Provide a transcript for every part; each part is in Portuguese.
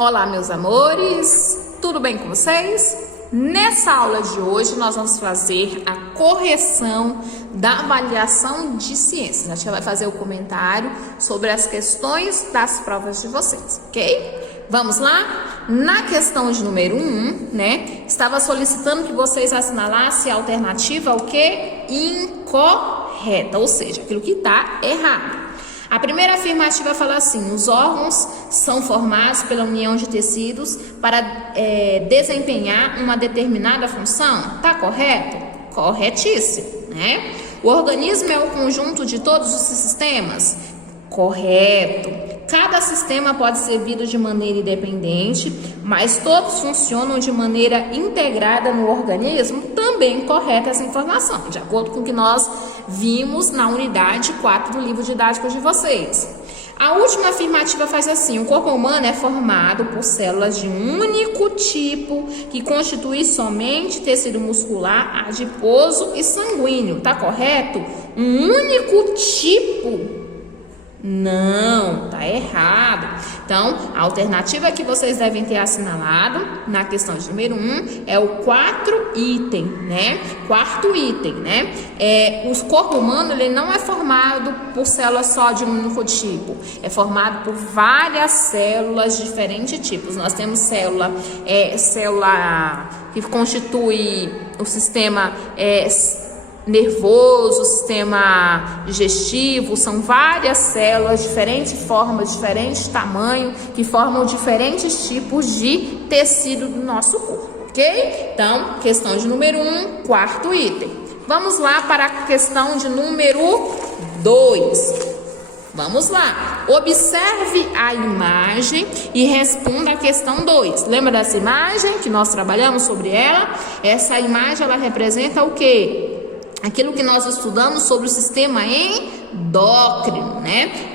Olá, meus amores, tudo bem com vocês? Nessa aula de hoje nós vamos fazer a correção da avaliação de ciências. A gente vai fazer o comentário sobre as questões das provas de vocês, ok? Vamos lá? Na questão de número 1, estava solicitando que vocês assinalassem a alternativa o quê? Incorreta, ou seja, aquilo que está errado. A primeira afirmativa fala assim: os órgãos são formados pela união de tecidos para desempenhar uma determinada função. Tá correto? Corretíssimo, né? O organismo é o conjunto de todos os sistemas? Correto. Cada sistema pode ser visto de maneira independente, mas todos funcionam de maneira integrada no organismo? Também correta essa informação, de acordo com o que nós vimos na unidade 4 do livro didático de vocês. A última afirmativa faz assim: o corpo humano é formado por células de um único tipo, que constitui somente tecido muscular, adiposo e sanguíneo. Tá correto? Um único tipo? Não, tá errado. Então, a alternativa que vocês devem ter assinalado na questão de número 1 é o quarto item, Quarto item, O corpo humano, ele não é formado por células só de um único tipo. É formado por várias células de diferentes tipos. Nós temos célula que constitui o sistema nervoso, sistema digestivo, são várias células, diferentes formas, diferentes tamanhos, que formam diferentes tipos de tecido do nosso corpo, ok? Então, questão de número 1, quarto item. Vamos lá para a questão de número 2. Vamos lá. Observe a imagem e responda a questão 2. Lembra dessa imagem que nós trabalhamos sobre ela? Essa imagem, ela representa o quê? Aquilo que nós estudamos sobre o sistema endócrino,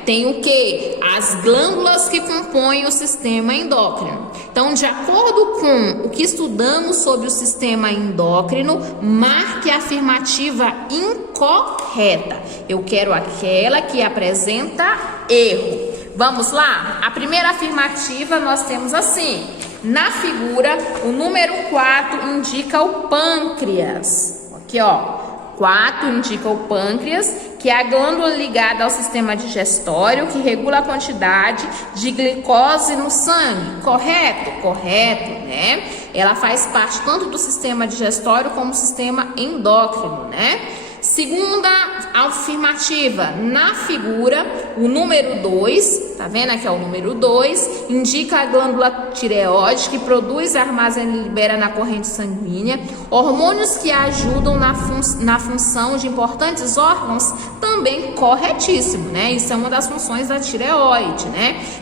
Tem o quê? As glândulas que compõem o sistema endócrino. Então, de acordo com o que estudamos sobre o sistema endócrino, marque a afirmativa incorreta. Eu quero aquela que apresenta erro. Vamos lá? A primeira afirmativa nós temos assim: na figura, o número 4 indica o pâncreas. Aqui, ó. 4 indica o pâncreas, que é a glândula ligada ao sistema digestório, que regula a quantidade de glicose no sangue. Correto? Correto, Ela faz parte tanto do sistema digestório como do sistema endócrino, Segunda afirmativa, na figura, o número 2, tá vendo aqui, o número 2, indica a glândula tireoide, que produz, armazena e libera na corrente sanguínea hormônios que ajudam na função de importantes órgãos. Também corretíssimo, Isso é uma das funções da tireoide,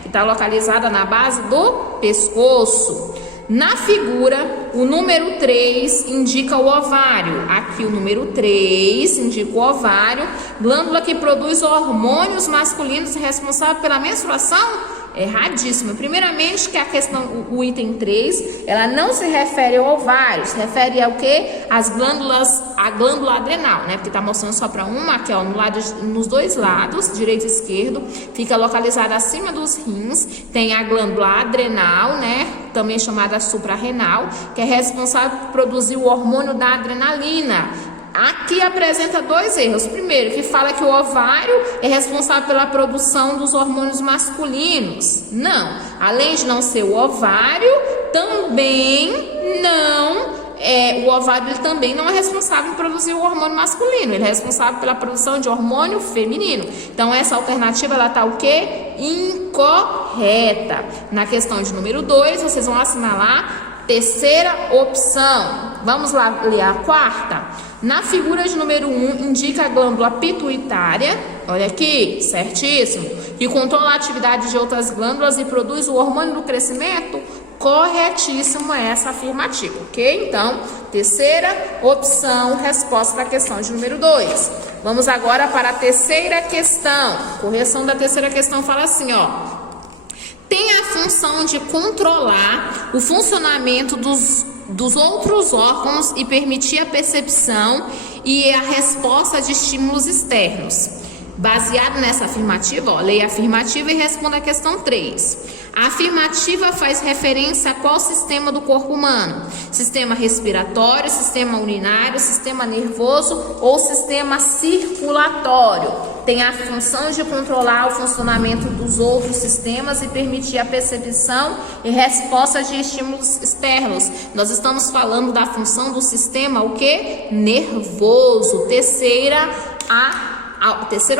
Que está localizada na base do pescoço. Na figura, o número 3 indica o ovário. Aqui o número 3 indica o ovário, glândula que produz hormônios masculinos responsável pela menstruação. Erradíssimo. Primeiramente, que a questão, o item 3, ela não se refere ao ovário, se refere ao quê? As glândulas, a glândula adrenal, Porque tá mostrando só para uma, aqui, ó, nos dois lados, direito e esquerdo, fica localizada acima dos rins, tem a glândula adrenal, Também chamada suprarrenal, que é responsável por produzir o hormônio da adrenalina. Aqui apresenta dois erros. Primeiro, que fala que o ovário é responsável pela produção dos hormônios masculinos. Não. Além de não ser o ovário, o ovário ele também não é responsável por produzir o hormônio masculino. Ele é responsável pela produção de hormônio feminino. Então, essa alternativa, ela está o quê? Incorreta. Na questão de número 2, vocês vão assinalar terceira opção. Vamos lá ler a quarta? Na figura de número 1, indica a glândula pituitária, olha aqui, certíssimo, que controla a atividade de outras glândulas e produz o hormônio do crescimento. Corretíssimo essa afirmativa, ok? Então, terceira opção, resposta da questão de número 2. Vamos agora para a terceira questão. Correção da terceira questão fala assim, ó. Tem a função de controlar o funcionamento dos outros órgãos e permitir a percepção e a resposta de estímulos externos. Baseado nessa afirmativa, ó, leia a afirmativa e responda a questão 3. A afirmativa faz referência a qual sistema do corpo humano? Sistema respiratório, sistema urinário, sistema nervoso ou sistema circulatório? Tem a função de controlar o funcionamento dos outros sistemas e permitir a percepção e resposta de estímulos externos. Nós estamos falando da função do sistema, o que? Nervoso. Terceira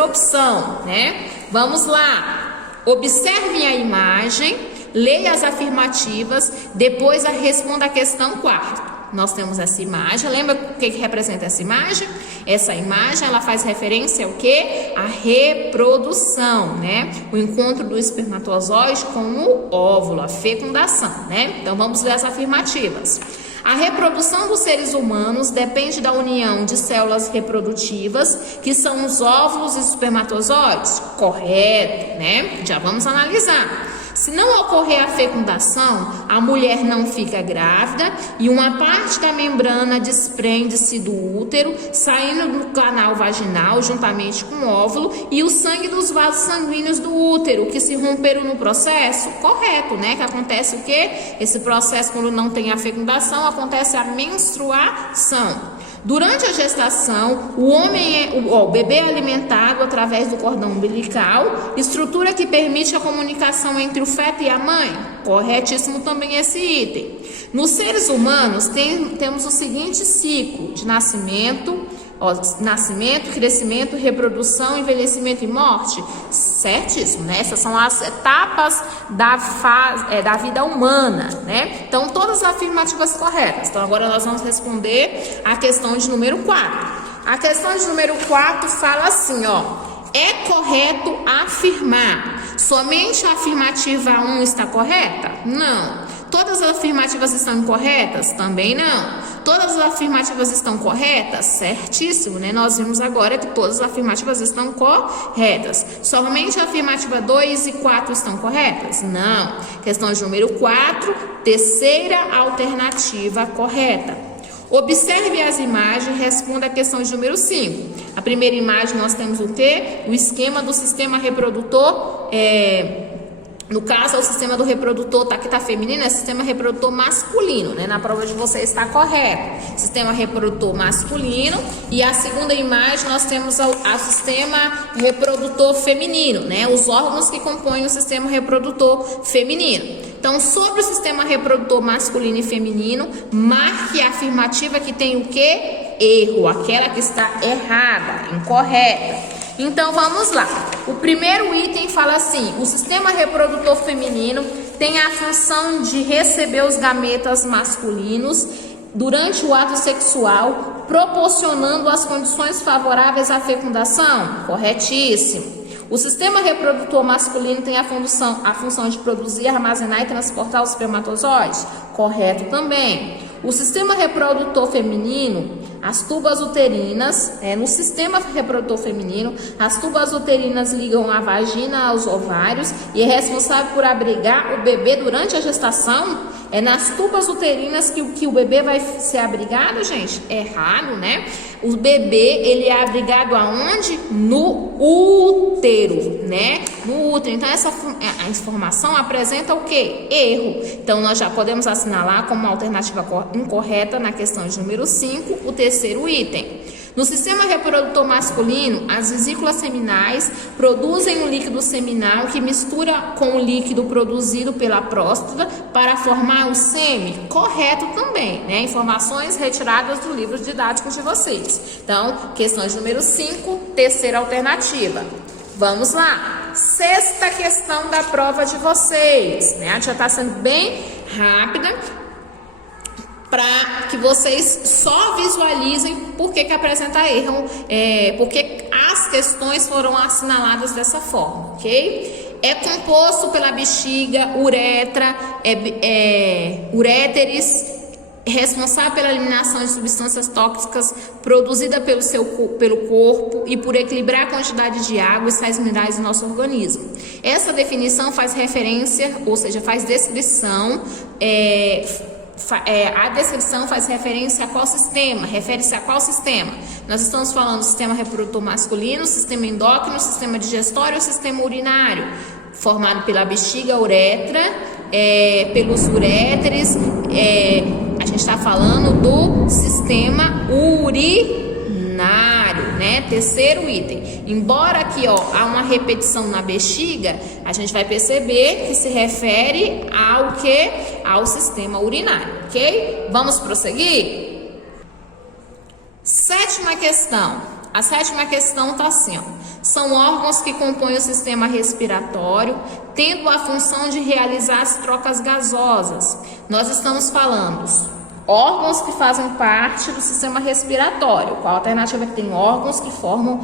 opção, né? Vamos lá. Observem a imagem, leia as afirmativas, depois responda a questão 4. Nós temos essa imagem, lembra o que representa essa imagem? Essa imagem, ela faz referência ao quê? A reprodução, né? O encontro do espermatozoide com o óvulo, a fecundação, né? Então, vamos ler as afirmativas. A reprodução dos seres humanos depende da união de células reprodutivas, que são os óvulos e os espermatozoides? Correto, né? Já vamos analisar. Se não ocorrer a fecundação, a mulher não fica grávida e uma parte da membrana desprende-se do útero, saindo do canal vaginal juntamente com o óvulo e o sangue dos vasos sanguíneos do útero, que se romperam no processo? Correto, né? Que acontece o quê? Esse processo, quando não tem a fecundação, acontece a menstruação. Durante a gestação, o bebê é alimentado através do cordão umbilical, estrutura que permite a comunicação entre o feto e a mãe. Corretíssimo também esse item. Nos seres humanos, temos o seguinte ciclo de nascimento, crescimento, reprodução, envelhecimento e morte. Certíssimo, né? Essas são as etapas da vida humana, né? Então, todas as afirmativas corretas. Então, agora nós vamos responder a questão de número 4. A questão de número 4 fala assim, ó. É correto afirmar. Somente a afirmativa 1 está correta? Não. Todas as afirmativas estão incorretas? Também não. Todas as afirmativas estão corretas? Certíssimo, né? Nós vimos agora que todas as afirmativas estão corretas. Somente a afirmativa 2 e 4 estão corretas? Não. Questão de número 4, terceira alternativa correta. Observe as imagens e responda a questão de número 5. A primeira imagem nós temos o quê? O esquema do sistema reprodutor, no caso, é o sistema do reprodutor, que está feminino, é o sistema reprodutor masculino, né? Na prova de vocês está correto. Sistema reprodutor masculino. E a segunda imagem, nós temos o sistema reprodutor feminino, né? Os órgãos que compõem o sistema reprodutor feminino. Então, sobre o sistema reprodutor masculino e feminino, marque a afirmativa que tem o quê? Erro, aquela que está errada, incorreta. Então, vamos lá. O primeiro item fala assim: o sistema reprodutor feminino tem a função de receber os gametas masculinos durante o ato sexual, proporcionando as condições favoráveis à fecundação? Corretíssimo. O sistema reprodutor masculino tem a função de produzir, armazenar e transportar os espermatozoides? Correto também. O sistema reprodutor feminino, as tubas uterinas, no sistema reprodutor feminino, as tubas uterinas ligam a vagina aos ovários e é responsável por abrigar o bebê durante a gestação? É nas tubas uterinas que o bebê vai ser abrigado, gente? Errado, né? O bebê, ele é abrigado aonde? No útero, né? No útero. Então, a informação apresenta o quê? Erro. Então, nós já podemos assinalar como alternativa incorreta na questão de número 5, o terceiro item. No sistema reprodutor masculino, as vesículas seminais produzem o líquido seminal que mistura com o líquido produzido pela próstata para formar o sêmen? Correto também, né? Informações retiradas do livro didático de vocês. Então, questão de número 5, terceira alternativa. Vamos lá. Sexta questão da prova de vocês, né? Já está sendo bem rápida, para que vocês só visualizem por que apresenta erro, porque as questões foram assinaladas dessa forma, ok? É composto pela bexiga, uretra, uréteres, responsável pela eliminação de substâncias tóxicas produzida pelo corpo e por equilibrar a quantidade de água e sais minerais do nosso organismo. Essa definição faz referência, ou seja, faz descrição A descrição faz referência a qual sistema? Refere-se a qual sistema? Nós estamos falando do sistema reprodutor masculino, sistema endócrino, sistema digestório ou sistema urinário, formado pela bexiga, uretra, pelos uréteres. A gente está falando do sistema urinário, né? Terceiro item. Embora aqui, ó, há uma repetição na bexiga, a gente vai perceber que se refere ao que? Ao sistema urinário, ok? Vamos prosseguir? Sétima questão. A sétima questão está assim, ó. São órgãos que compõem o sistema respiratório, tendo a função de realizar as trocas gasosas. Nós estamos falando órgãos que fazem parte do sistema respiratório. Qual a alternativa que tem órgãos que formam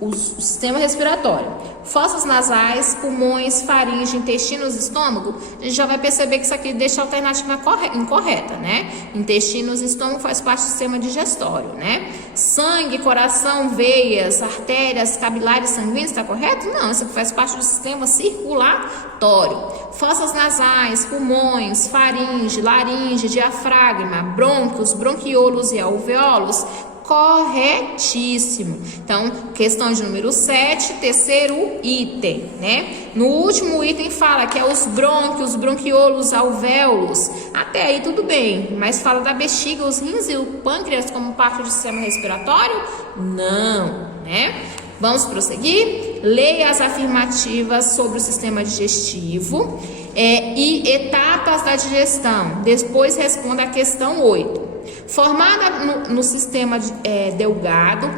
o sistema respiratório? Fossas nasais, pulmões, faringe, intestinos, estômago. A gente já vai perceber que isso aqui deixa a alternativa incorreta, né? Intestinos e estômago faz parte do sistema digestório, né? Sangue, coração, veias, artérias, capilares sanguíneos, está correto? Não, isso aqui faz parte do sistema circulatório. Fossas nasais, pulmões, faringe, laringe, diafragma, brônquios, bronquiolos e alvéolos. Corretíssimo. Então, questão de número 7, terceiro item, né? No último item fala que é os brônquios, bronquiolos, alvéolos. Até aí tudo bem, mas fala da bexiga, os rins e o pâncreas como parte do sistema respiratório? Não, né? Vamos prosseguir? Leia as afirmativas sobre o sistema digestivo e etapas da digestão. Depois responda a questão 8. Formada no sistema delgado,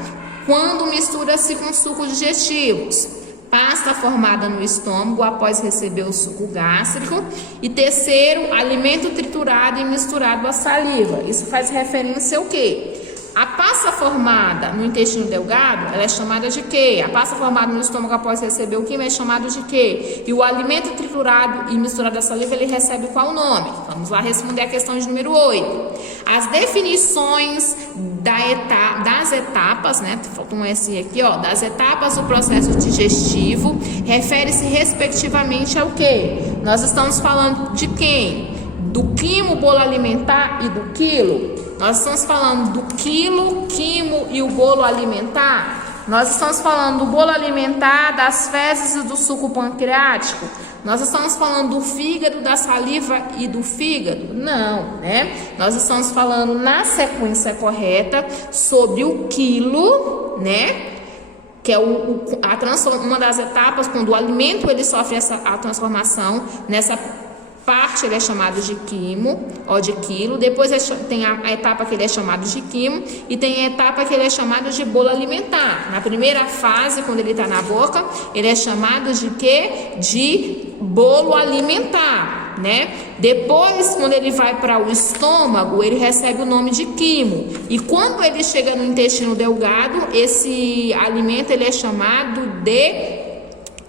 quando mistura-se com sucos digestivos. Pasta formada no estômago após receber o suco gástrico. E terceiro, alimento triturado e misturado à saliva. Isso faz referência ao quê? A pasta formada no intestino delgado, ela é chamada de quê? A pasta formada no estômago após receber o químico é chamado de quê? E o alimento triturado e misturado à saliva, ele recebe qual nome? Vamos lá responder a questão de número 8. As definições das etapas, né? Falta um S aqui, ó. Das etapas do processo digestivo, refere-se respectivamente ao quê? Nós estamos falando de quem? Do quimo, bolo alimentar e do quilo? Nós estamos falando do quilo, quimo e o bolo alimentar? Nós estamos falando do bolo alimentar, das fezes e do suco pancreático? Nós estamos falando do fígado, da saliva e do fígado? Não, né? Nós estamos falando na sequência correta sobre o quilo, né? Que é uma das etapas quando o alimento ele sofre a transformação. Nessa parte ele é chamado de quimo, ou de quilo. Depois tem a etapa que ele é chamado de quimo e tem a etapa que ele é chamado de bolo alimentar. Na primeira fase, quando ele está na boca, ele é chamado de quê? De bolo alimentar, né? Depois, quando ele vai para o estômago, ele recebe o nome de quimo. E quando ele chega no intestino delgado, esse alimento ele é chamado de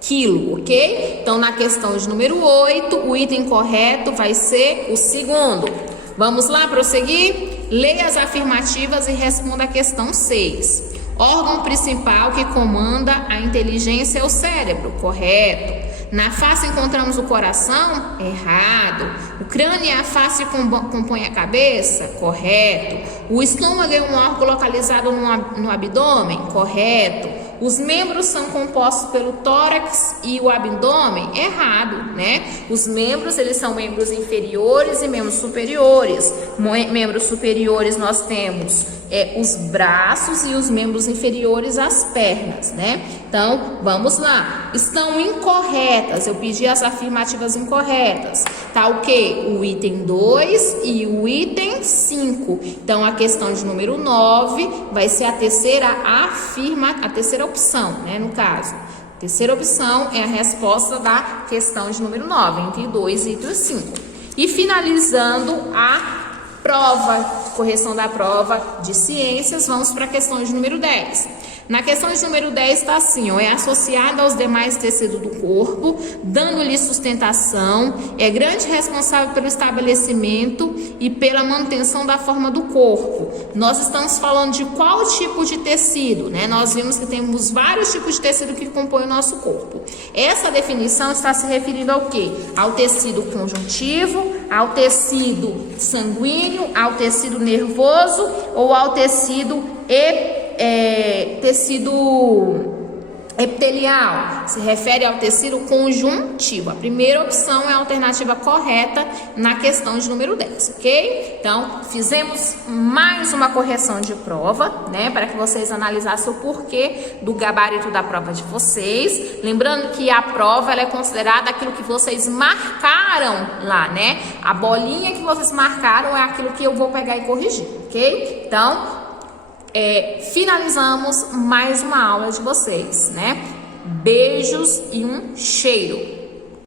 quilo, ok? Então, na questão de número 8, o item correto vai ser o segundo. Vamos lá, prosseguir? Leia as afirmativas e responda a questão 6. Órgão principal que comanda a inteligência é o cérebro, correto. Na face encontramos o coração? Errado. O crânio e a face compõem a cabeça? Correto. O estômago é um órgão localizado no abdômen? Correto. Os membros são compostos pelo tórax e o abdômen? Errado, né? Os membros, eles são membros inferiores e membros superiores. Membros superiores nós temos os braços e os membros inferiores as pernas, né? Então, vamos lá. Estão incorretas. Eu pedi as afirmativas incorretas. Tá o quê? O item 2 e o item 5. Então, a questão de número 9 vai ser a terceira opção, né? No caso, a terceira opção é a resposta da questão de número 9, entre 2 e item 5. E finalizando a prova, correção da prova de ciências, vamos para a questão de número 10. Na questão de número 10 está assim, ó, é associado aos demais tecidos do corpo, dando-lhe sustentação, é grande responsável pelo estabelecimento e pela manutenção da forma do corpo. Nós estamos falando de qual tipo de tecido, né? Nós vimos que temos vários tipos de tecido que compõem o nosso corpo. Essa definição está se referindo ao quê? Ao tecido conjuntivo, ao tecido sanguíneo, ao tecido nervoso ou ao tecido epitelial. Se refere ao tecido conjuntivo. A primeira opção é a alternativa correta na questão de número 10, ok? Então, fizemos mais uma correção de prova, né? Para que vocês analisassem o porquê do gabarito da prova de vocês. Lembrando que a prova ela é considerada aquilo que vocês marcaram lá, né? A bolinha que vocês marcaram é aquilo que eu vou pegar e corrigir, ok? Então, finalizamos mais uma aula de vocês, né? Beijos e um cheiro!